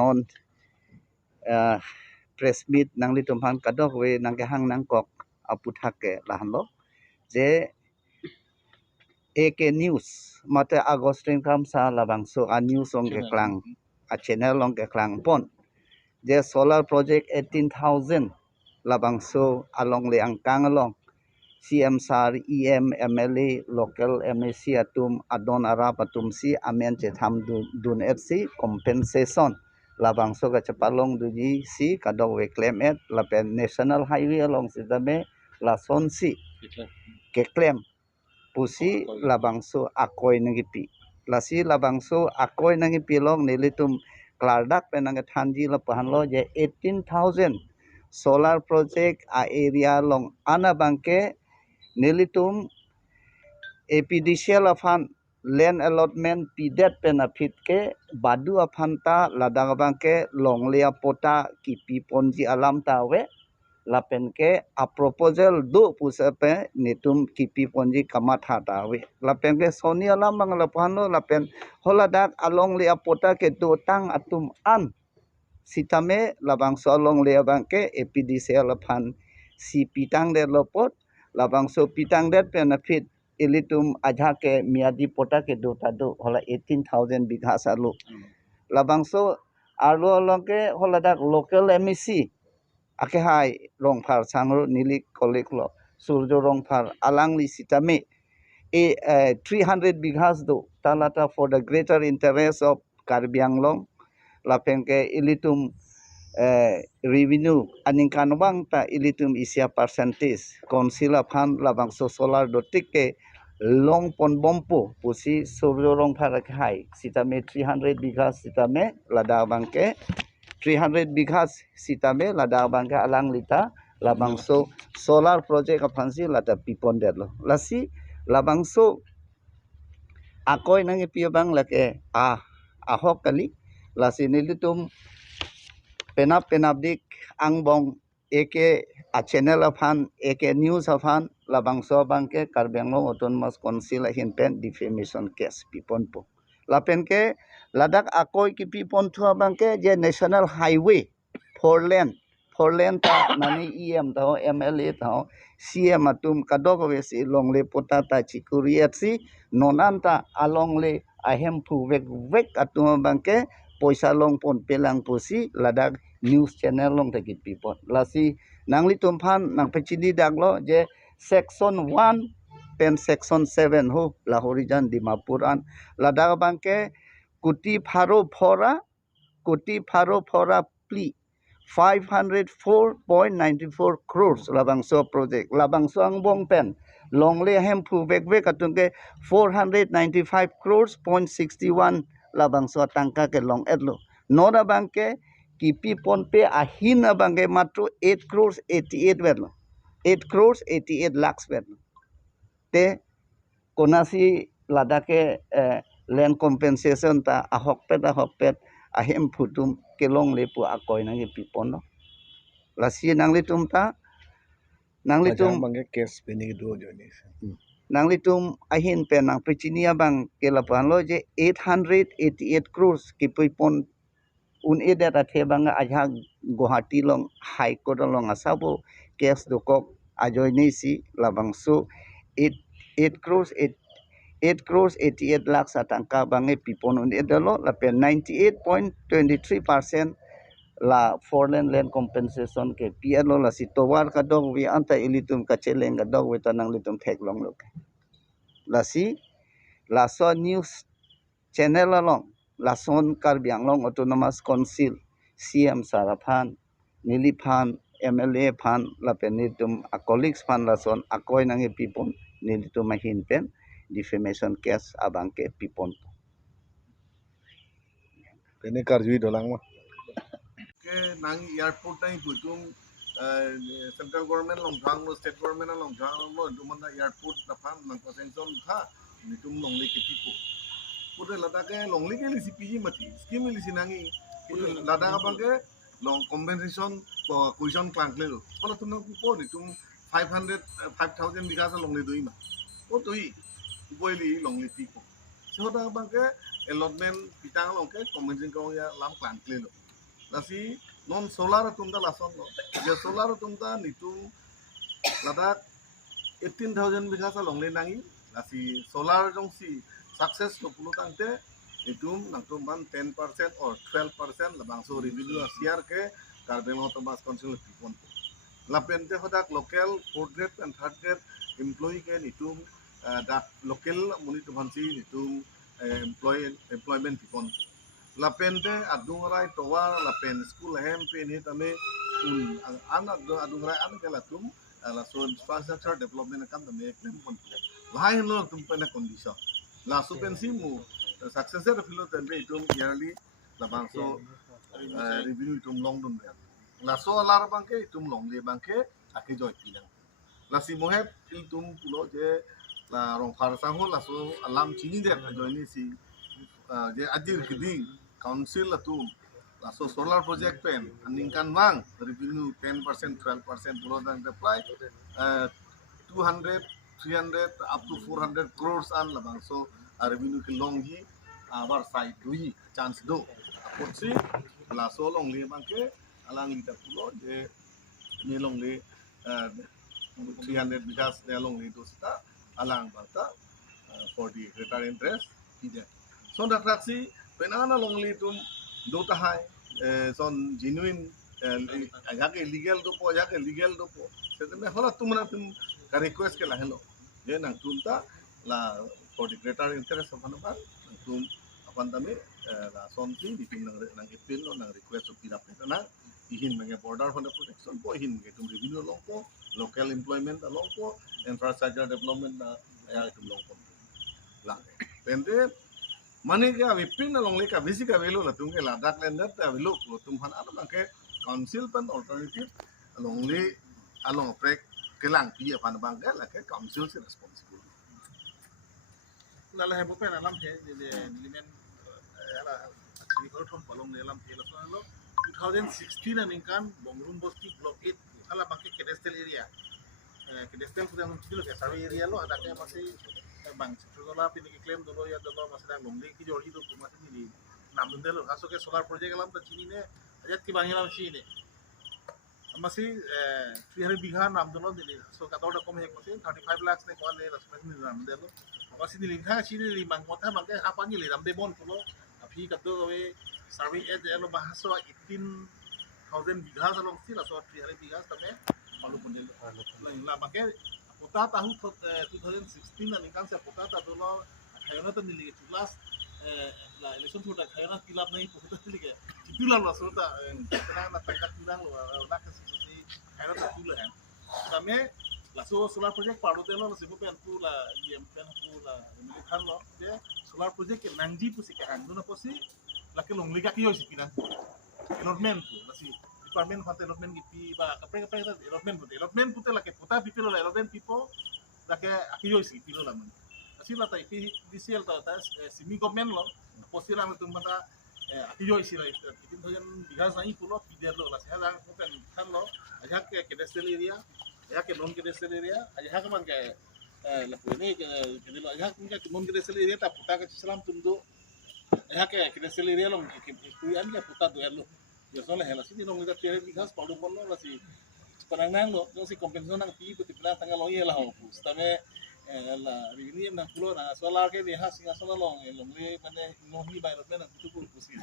non press meet nangli tumhan kadok we nangke hang nangkok aputhake lahanlo je AK News mate Agustin Kamsa labangso a news ong ke klang a channel ong ke klang pon je solar project 18,000 labangso along le angkang along CM Sar EM MLA local MAC atum adon arab atum si amen che tham dun FC compensation labangso ka chapalong duji si kadok we claim et lapen national highway along sidame la son si ke claim pusi labangso akoy nangipi lasi labangso akoy nangipi long nilitum klardak penang thanji la pahanlo je 18,000 solar project a area long ana bangke nilitum APDCL afan land allotment pidet benefit ke badu afanta ladang bangke longlia pota kipi ponji alam tawe lapen ke a proposal do pusape nitum kipi ponji kamatha tawe lapen ke soni alam bang lapano lapen holadak along lia pota ke do tang atum an sitame labang so along lia bangke APDCL afan si pitang de lopot labang so pitang de benefit ilitum aja ke miadi pota ke do tado hola 18,000 bigha salu labang so arlo along ke holadak local MEC ake hai rong phar sangro nili kolik lo surjo rong phar alang li sitame 300 bighas do talata for the greater interest of Karbi Anglong lapengke ilitum revenue aningkan bang ta ilitum isia percentage konsila phan labang so solar dotik ke long pon bompo pusi surjo rong phar ake hai sitame 300 bighas sitame lada bangke 300 bighas sitame ladang bangka alang lita labangso solar project apansi lata pipon derlo lasi labangso akoy nangi piabang lake ahok kali lasi nilitum penap dik angbong eke a channel afan eke news afan labangso bangke Karbianglong autonomous council hin pen defamation case pipon po lapen ke ladak akoy ki pipon thua bangke je national highway four lane ta nani EM ta MLA ta CM atum kadok we si longle pota ta chikuriat si nonanta alongle ahem pu vek atum bangke poisa long pon pelang pusi ladak news channel long takit pipon lasi nangli tumphan nang pechini daglo je section 1 pen section 7 ho lahorijan Dimapuran ladak bangke kuti pharo phora pli 504.94 crores labangso project labangso angbong pen longle hem pu vek atungke 495 crores .61 labangso tangka ke long edlo nora bangke kipi ponpe ahina bangke matro 8 crores 88 verlo 8 crores 88 lakhs verlo te konasi ladake land compensation ta ahok pet ahem putum kelong lepu akoy nangi pipono lasi nanglitum ta nanglitum bangke case bini do jonis nanglitum ahin pe nang pechinia bang kelapan lo je 888 crores kipipon un edat athe bang aja Guwahati long high court long asabo case dokok ajoy nisi labangso 8 crores 88 lakhs atangka bange pipon un edalo lape 98.23% la foreign land compensation ke pialo la sitowar kadong wi anta ilitum kacheleng kadong wi tanang litum theklong lo lasi laso news channel along lason Karbi Anglong autonomous council CM Saraphan Niliphan MLA phan lape nitum colleagues phan lason akoy nangi pipon nilitum mahin pen defamation case abangke pipon ini karjui dolang mah ke nang airport nang putung central government long thang lo state government long thang lo dumanda airport na pham nang concession tha nitum longli ke pipo pude ladake longli ke lisi piji mati scheme lisi nangi pude ladaka bangke long compensation question klankle lo kola tum nang pipo nitum 500 5000 bighas longli doi ma o toi boili longli pipo so da bangke allotment pitang long ke compensation ko ya lam klankle lo Nasi non solar tumda lason lo. Je solar tumda nitum ladak 18,000 bigha sa longle nangi. Nasi solar jong si success to pulu tangte nitum nangtum ban 10% or 12% labang so revenue siar ke Carbon Autobus Council pipon. Lapente hodak local 4th grade and 3rd grade employee ke nitum dak local munitu bhansi nitum employment pipon. Lapente adungrai towa lapen school hem pe ni tame anak adungrai an ke latum la so infrastructure development kan tame klem pon lain no tum pena condition la so pensi mu successor filo tande itum yearly la bang so revenue itum long dun la so alar bangke itum long le bangke ake joy pinang la si mohet itum pulo je la rong phar sang ho la so alam chini de joy ni si je adir kiding council atum la so solar project pen aningkan wang revenue 10% 12% pulo dan apply 200 300 up to 400 crores an la bang so revenue ke long hi abar side dui chance do apotsi la so long le bangke alang lita pulo je ni long le 300 bigas de long le do sta alang bangta for the greater interest ide so that taxi penana long le tum do tahai son genuine ajake legal do po ajake legal do po sedeme hola tum na tum ka request ke la hello je nang tum ta la for the greater interest of anaban tum apan tame la son ti di tum nang ipil no nang request of pirap na ihin menge border for the protection po ihin menge tum revenue long po local employment long po infrastructure development na ya tum long po la pende mane ke avipin long le ka visi ka velo la tum ke ladak lendat velo tum han ana bangke council pen alternative long le along prek kelang pi apan bangke la ke council se responsible Lala hebo pen alam he de limen ala actually ko thom palong le alam he la so 2016 an inkan Bongrum Bosti Block 8 ala bangke cadastral area cadastral sudah muncul ke survey area lo ada ke masih bang solar pin ki claim dolo ya dolo masih longli ki jori do masih ni nam delo haso ke solar project alam ta chini ne ajat ki bangi alam chini masih 300 bigha nam dolo dili so ka dor kom he masih 35 lakhs ne ko le rasmen ni nam delo masih ni lingha chini li mang motha mangke apa ni le nam de bon pulo api ka do we survey ed elo bahaso 18,000 bigha salong si la so 300 bigha tame malu pun delo la make pota tahu 2016 na kan sa pota ta dolo khayona ta nili chulas la election chuta khayona kilap nahi pota nili titula la sota kana na ta kulang lo la ka si khayona ta tula hai tame la so solar project paro delo la sibo pen tu la yem pen tu la nili khan lo de solar project ke nangji pusi ke ando na posi la ke long liga ki yo si pina environment tu la si department fante environment ki pi ba kapre environment pute la ke puta pipilo la environment pipo la ke akiyo si pilo la man asi la tai pi disiel ta ta semi government lo posira me tum mata akiyo si la 18,000 bigas nai pulo pider lo la se la pute kan lo aja ke desel area ya ke non ke desel area aja ka man ke la puene ke lo aja ke non ke desel area ta puta ke salam tum do aja ke desel area lo ke tuan ke puta do lo yo solo hela sini nong ida tiare bigas paudu bollo la si panangang lo si kompensasi nang pi puti pina tanggal lo ye la ho pus tame la rivini nang pulo na solar ke dia singa solar long long le mane no hi by rot na putu pusi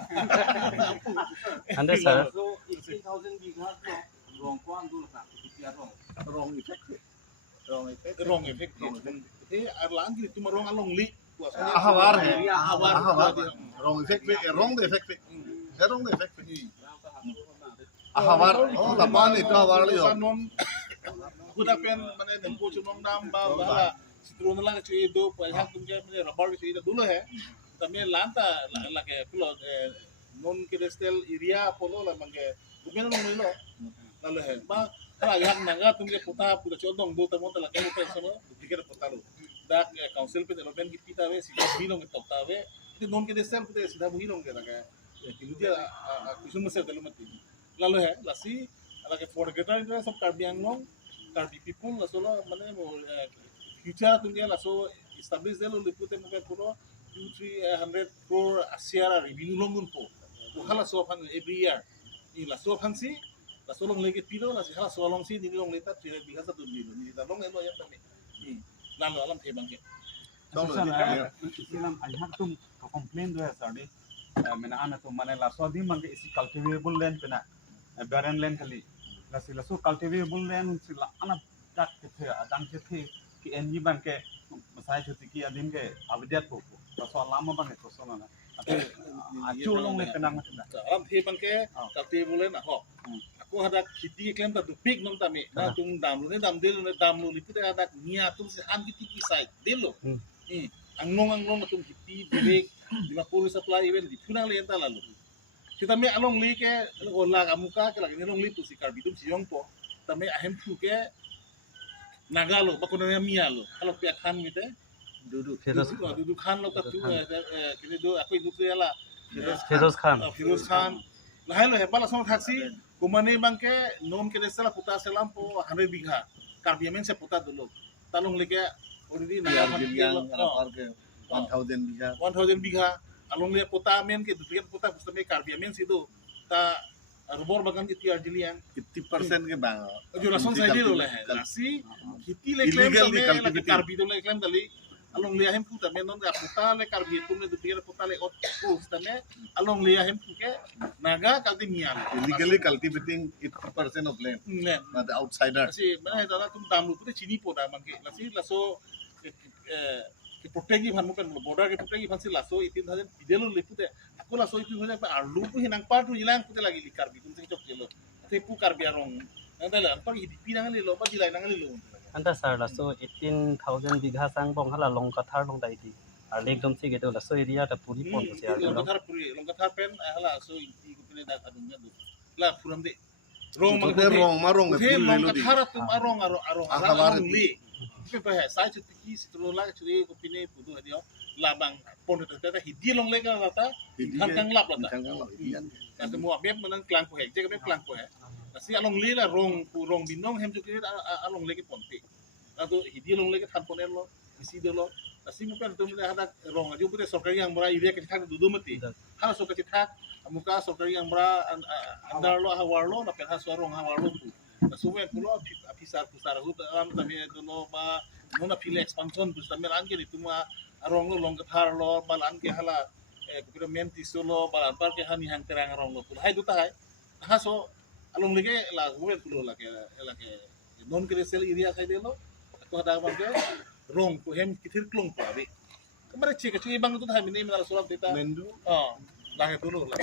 Anda sir so 18,000 bigas lo rong ko andu la tiar rong effect arlang gitu cuma rong along li ahawar rong effect rong de effect rong de effect ahawar oh lapan itu ahawar liyo non kuda pen mane dempo chunong dam ba citrun lang cuy do payah tumke mane rubber cuy itu dulu है तमे लांता लगे पुलो non cadastral area polo la mangke bukan nong lo lalu है ba kala yang nanga tumke puta puta chodong do tamo la ke pe sono dikere puta lo da council pe development ki pita we sida bilong ke tokta we itu non cadastral pute sida bilong ke lage kiludia kusum se development lalu है lasi lage for greater interest of Karbiang long Karbi people la solo mane future tumke la so establish delo lipute mo ke puro 200-300 crore asiara revenue longun po hala so fan every year laso fansi laso long lagi pilo nasi hala so long si ni long leta tira biha satu dilo ni ta long elo ya tame lalu alam the bangke Xong Sir, rồi, Islam, I have to complain to sir. Mena ana to mane la so di man isi cultivable land pena barren land kali. La sila so cultivable land sila ana dak ke adang ke ki enji ban ke masai chuti ki adin ke abdiat ko. La so lama ban to so na. Ate acu long le pena ngata. alam the bangke kate bulen ako aku ada kiti klaim ta dupik nom tame na tung dam lu ne dam delu ne dam lu lipu ada nia tung se han kiti ki sai delu ang nong tung kiti direk di mapuri supply event di punang le enta lalu kita me along li ke ola kamuka ke lagi long li tu si karbitum si yongpo tame ahem pu ke nagalo bakuna mia lo kalau pihak han mite duduk. duduk khan lo tu kini do aku itu tu ya lah Feroz Khan. Firoz Khan lahai lo hebala sama taksi kumane bangke nom ke desa puta selam po 100 bighah karbiamen se puta dulu talung leke already Biar naga yang rapor ke 1000 bighah. 1000 bighah alung le puta men ke duplikat puta pustame karbiamen situ ta rubor bagan ke tiar jilian 50% ke bang. jo langsung saya dulu lah nasi hiti le claim Illegal tame di lagi karbi tu le claim tali along le hem puta men non puta le karbi tu le duplikat puta le ot pustame along le hem ke naga kalti mian Illegally cultivating 80% of land ne by the outsider. kasi mana itu lah tum dalam lupa cini poda mangke lasi laso ke protegi bhan mukan border ke protegi bhan si laso 13000 idelo lipute aku laso 13000 pa arlu pu hinang partu hilang pute lagi likar bi tum se chok jelo te pu kar biarong nandala par hidup pinang le lo pa dilai nang le lo Anta sir la so 18,000 bigha sang bong hala long kathar long dai di. Ar lek dom se geto la so area ta puri pon se ar lo. longkathar pen hala so inti ku pine dak adung ngadu la puram de rong Itu dia rong marong ke he puli lo di. longkathar tum arong Akabar arong li pe pe sai chu tiki sitro la churi ku pine pudu adio labang pon de ta hidi long le ka ta kan kang lap la ta Kangkang lo. ta semua beb menang klang ko he je ka beb klang ko he kasi along li la rong pu rong binong hem chu ki along le ke ponte atau hidi long le ke than poner lo isi de lo kasi mo pen tum le hada rong aju pute sorkari yang mura area ke thak dudu mati hala so ke thak muka sorkari yang mura andar lo hawar lo na pen ha so rong hawar lo pu suwe pulo pisar pusar hu am tami to lo ba nona pile expansion tu tami an ke itu ma rong lo long ke thar lo balan ke hala kupira menti solo balan par ke hani hang terang rong lo pu hai du ta hai ha so along lege la gue pulo la ke non crescel area sai de lo aku ada bang ke rong ku hem kitir klong pa be kamare cek ke bang tu thai mini mala solam teta Mendu. lah ke dulu lah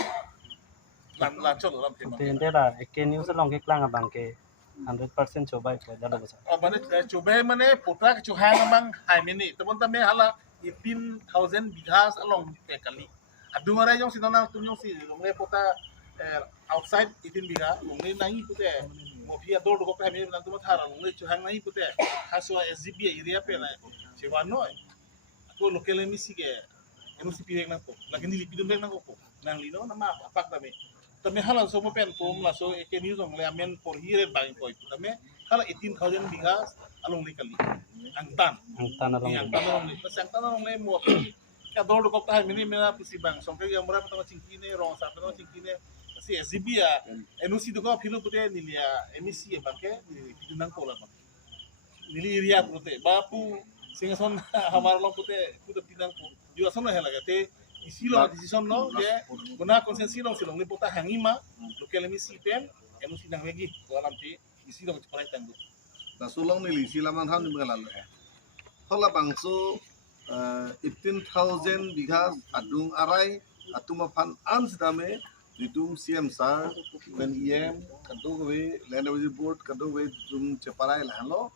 lan chon lam te Te ente la ek news long ke klang abang ke 100% coba ko dalo basa. mana coba mana putra ke cuhang bang hai mini teman tame hala 18,000 bighas along ke kali adu mara jong sinona tunyong si lomle pota outside 18 bighah lomle nai pute mo phia dor ko ka me nang tuma thara lomle cuhang nai pute haswa SGB area pe na sewa no aku local emisi ke enusi pirek nang ko lagi ni lipidum nang ko nang lino nama apak tame hala so mo pen pom la so ek news ong le amen por hire bang ko tame hala 18,000 bighas along le kali angtan Ang tanah long. yang tanong ni pasang tanong ni mo ka dor ko ta mini mena pisi bang songke yang mura pa cingkine rong sa pa cingkine si SGB ya enusi do ko philo pute ni ya emisi ya bangke ni pinang ko la bang nili area pute bapu singason hamar lo pute pinang ko yo ason hela gate isi lo decision lo je guna konsensi lo silong ni pota hangima local emisi pen enusi nang lagi ko alam ti isi lo cepat tanggo Ta sulong ni lisi laman tham ni mengalal. Hola bangso 18,000 bighas adung arai atuma pan an sedame ditum CM sar ben EM kadu we land advisory board kadu we tum ceparai lahalo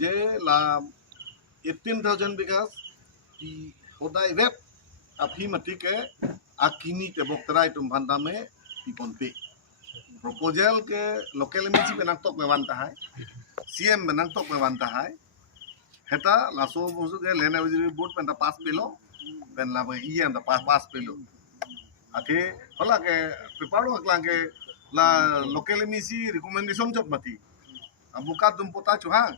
je la 18,000 bighas di hodai web api mati ke akini ke boktrai tum bhandame di ponpe proposal ke local emisi penang tok bewanta hai CM menang tok bewanta hai heta laso musu ke land advisory board penta pass pelo pen la EM da pass pelo ake hola ke preparo aklang ke la local emisi recommendation chot mati abuka tum pota chuhang